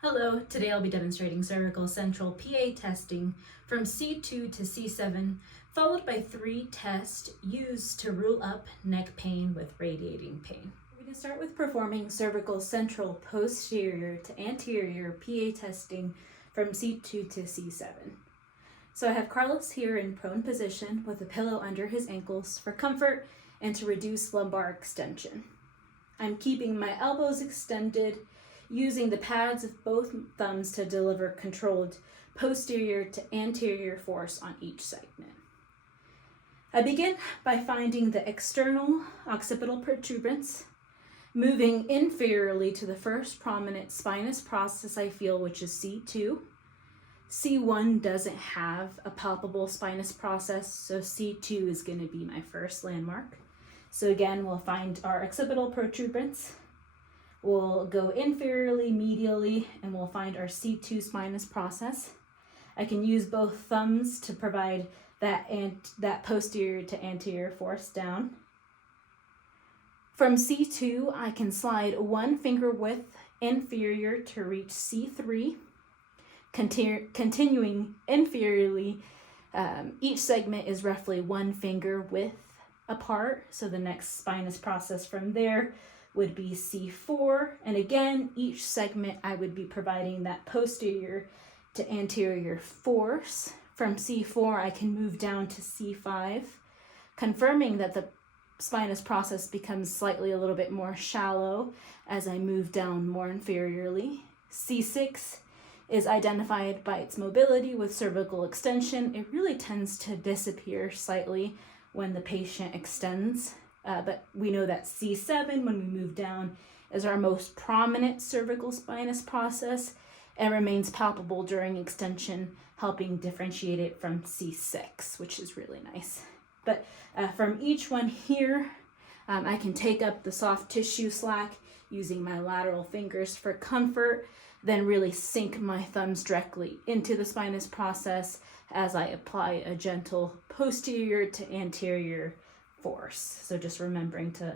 Hello, today I'll be demonstrating cervical central PA testing from C2 to C7, followed by 3 tests used to rule up neck pain with radiating pain. We're going to start with performing cervical central posterior to anterior PA testing from C2 to C7. So I have Carlos here in prone position with a pillow under his ankles for comfort and to reduce lumbar extension. I'm keeping my elbows extended, using the pads of both thumbs to deliver controlled posterior to anterior force on each segment. I begin by finding the external occipital protuberance, moving inferiorly to the first prominent spinous process I feel, which is C2. C1 doesn't have a palpable spinous process, so C2 is going to be my first landmark. So again, we'll find our occipital protuberance. We'll go inferiorly, medially, and we'll find our C2 spinous process. I can use both thumbs to provide that posterior to anterior force down. From C2, I can slide 1 finger width inferior to reach C3, continuing inferiorly. Each segment is roughly 1 finger width apart, so the next spinous process from there would be C4, and again, each segment I would be providing that posterior to anterior force. From C4, I can move down to C5, confirming that the spinous process becomes slightly a little bit more shallow as I move down more inferiorly. C6 is identified by its mobility with cervical extension. It really tends to disappear slightly when the patient extends. But we know that C7, when we move down, is our most prominent cervical spinous process and remains palpable during extension, helping differentiate it from C6, which is really nice. But from each one here, I can take up the soft tissue slack using my lateral fingers for comfort, then really sink my thumbs directly into the spinous process as I apply a gentle posterior to anterior force. So just remembering to,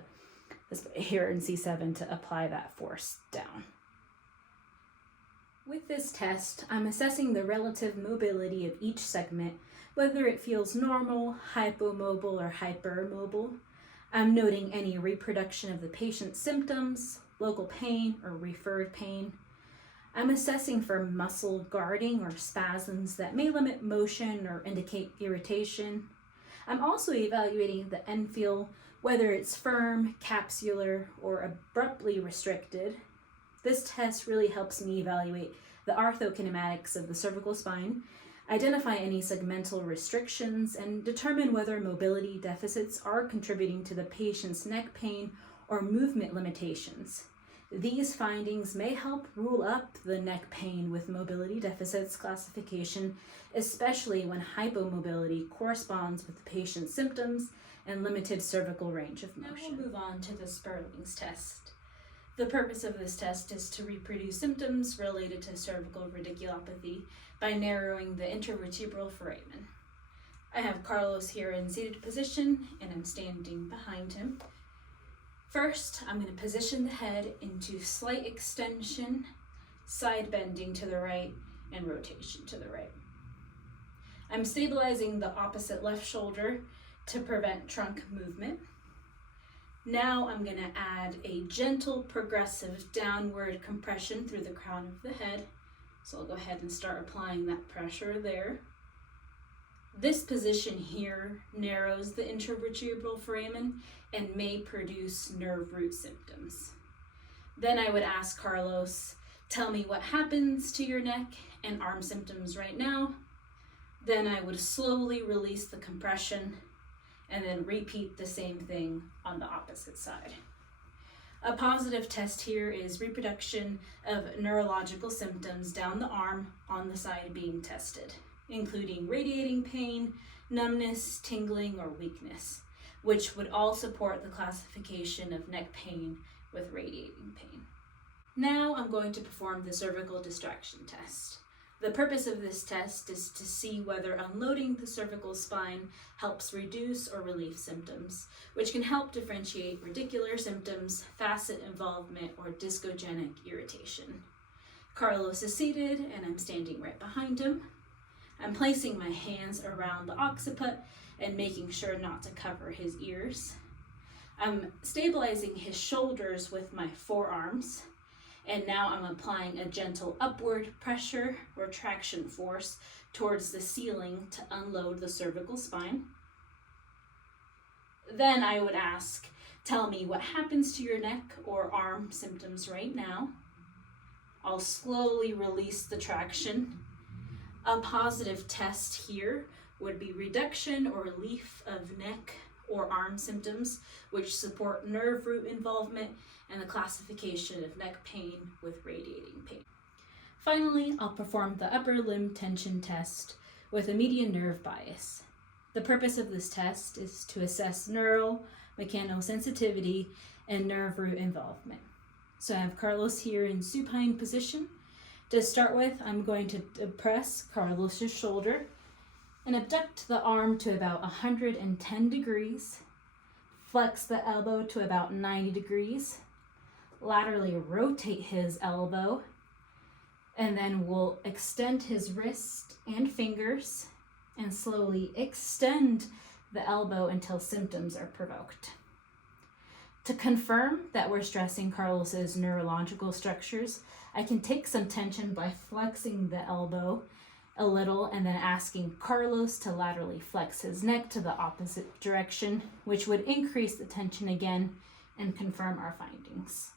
here in C7, to apply that force down. With this test, I'm assessing the relative mobility of each segment, whether it feels normal, hypomobile, or hypermobile. I'm noting any reproduction of the patient's symptoms, local pain, or referred pain. I'm assessing for muscle guarding or spasms that may limit motion or indicate irritation. I'm also evaluating the end feel, whether it's firm, capsular, or abruptly restricted. This test really helps me evaluate the orthokinematics of the cervical spine, identify any segmental restrictions, and determine whether mobility deficits are contributing to the patient's neck pain or movement limitations. These findings may help rule up the neck pain with mobility deficits classification, especially when hypomobility corresponds with the patient's symptoms and limited cervical range of motion. Now we'll move on to the Sperling's test. The purpose of this test is to reproduce symptoms related to cervical radiculopathy by narrowing the intervertebral foramen. I have Carlos here in seated position, and I'm standing behind him. First, I'm going to position the head into slight extension, side bending to the right, and rotation to the right. I'm stabilizing the opposite left shoulder to prevent trunk movement. Now I'm going to add a gentle progressive downward compression through the crown of the head. So I'll go ahead and start applying that pressure there. This position here narrows the intervertebral foramen and may produce nerve root symptoms. Then I would ask Carlos, tell me what happens to your neck and arm symptoms right now. Then I would slowly release the compression and then repeat the same thing on the opposite side. A positive test here is reproduction of neurological symptoms down the arm on the side being tested, including radiating pain, numbness, tingling, or weakness, which would all support the classification of neck pain with radiating pain. Now I'm going to perform the cervical distraction test. The purpose of this test is to see whether unloading the cervical spine helps reduce or relieve symptoms, which can help differentiate radicular symptoms, facet involvement, or discogenic irritation. Carlos is seated and I'm standing right behind him. I'm placing my hands around the occiput and making sure not to cover his ears. I'm stabilizing his shoulders with my forearms, and now I'm applying a gentle upward pressure or traction force towards the ceiling to unload the cervical spine. Then I would ask, tell me what happens to your neck or arm symptoms right now. I'll slowly release the traction. A positive test here would be reduction or relief of neck or arm symptoms, which support nerve root involvement and the classification of neck pain with radiating pain. Finally, I'll perform the upper limb tension test with a median nerve bias. The purpose of this test is to assess neural, mechanosensitivity, and nerve root involvement. So I have Carlos here in supine position. To start with, I'm going to depress Carlos's shoulder and abduct the arm to about 110 degrees, flex the elbow to about 90 degrees, laterally rotate his elbow, and then we'll extend his wrist and fingers and slowly extend the elbow until symptoms are provoked. To confirm that we're stressing Carlos's neurological structures, I can take some tension by flexing the elbow a little and then asking Carlos to laterally flex his neck to the opposite direction, which would increase the tension again and confirm our findings.